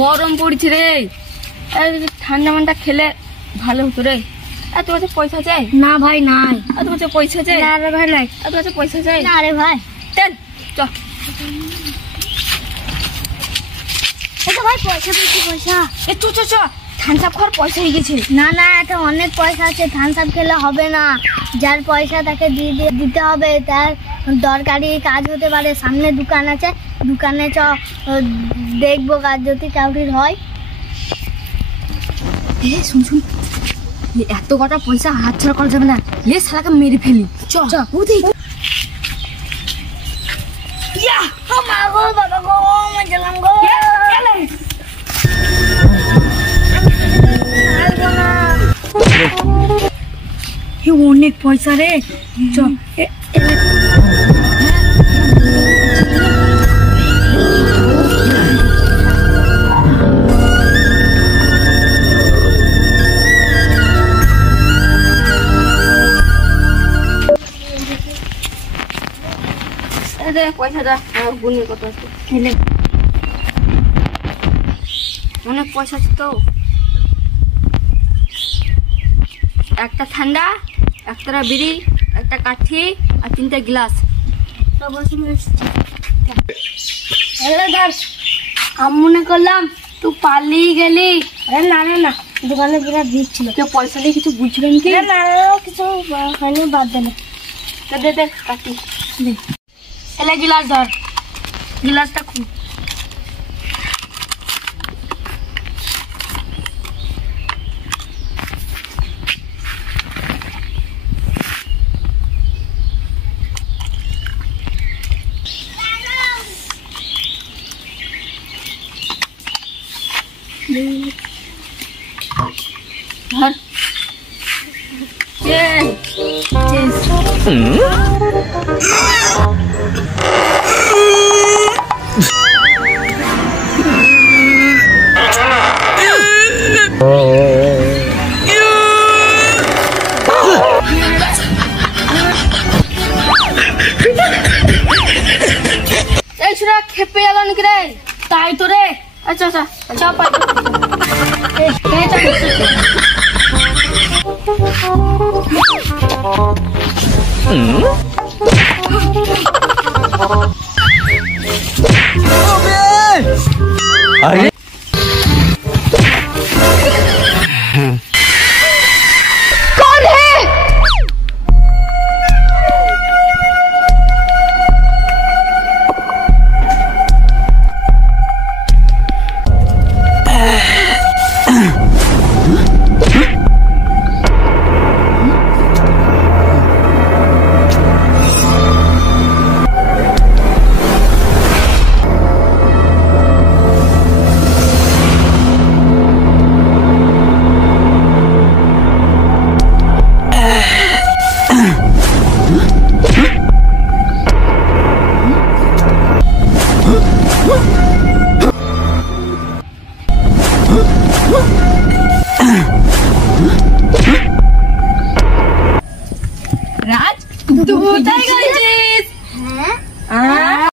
গরম পড়ছে রে, ঠান্ডা মান্ডা খেলে ভালো হতো রে। আর তোর কাছে পয়সা চাই? না ভাই নাই। আর তোর কাছে পয়সা চাই? না রে ভাই নাই। আর তোর কাছে পয়সা চাই? না রে ভাই। চল চল ভাই পয়সা দিচ্ছি পয়সা। চ চ চ, থামস আপ খাওয়ার পয়সা হয়ে গেছে। না না, এটা অনেক পয়সা আছে, থামস আপ খেলে হবে না। যার পয়সা তাকে দিতে হবে, তার দরকারি কাজ হতে পারে। সামনে দোকান আছে, দোকানে চ দেখবো কাজ যদি কাউরির হয়। শুন শুন, এত কটা পয়সা হাত ছাড়া করা যাবে না, লে শালাকে মেরে ফেলি। চ চ বুঝি। মা গো বাবা গো, আমি গেলাম গো। অনেক পয়সা রে। চ পয়সাটা গুনে কত আছে? অনেক পয়সা আছে তো। একটা ঠান্ডা, একটা বিড়ি, একটা কাঠি আর 3টা গ্লাস। আমি মনে করলাম তুই পালিয়ে গেলি। না না না, দোকানে বিরাট ভিড় ছিল। কেউ পয়সা দিয়ে কিছু বুঝবেন কি? না কিছু হয়নি, বাদ দিলে। দে কাঠি দে। এলে গিলাস ধর, গিলাসটা খুব ধর। এই ছোড়া খেপে গেল নাকি রে? তাই তো রে। আচ্ছা আচ্ছা চাপ अरे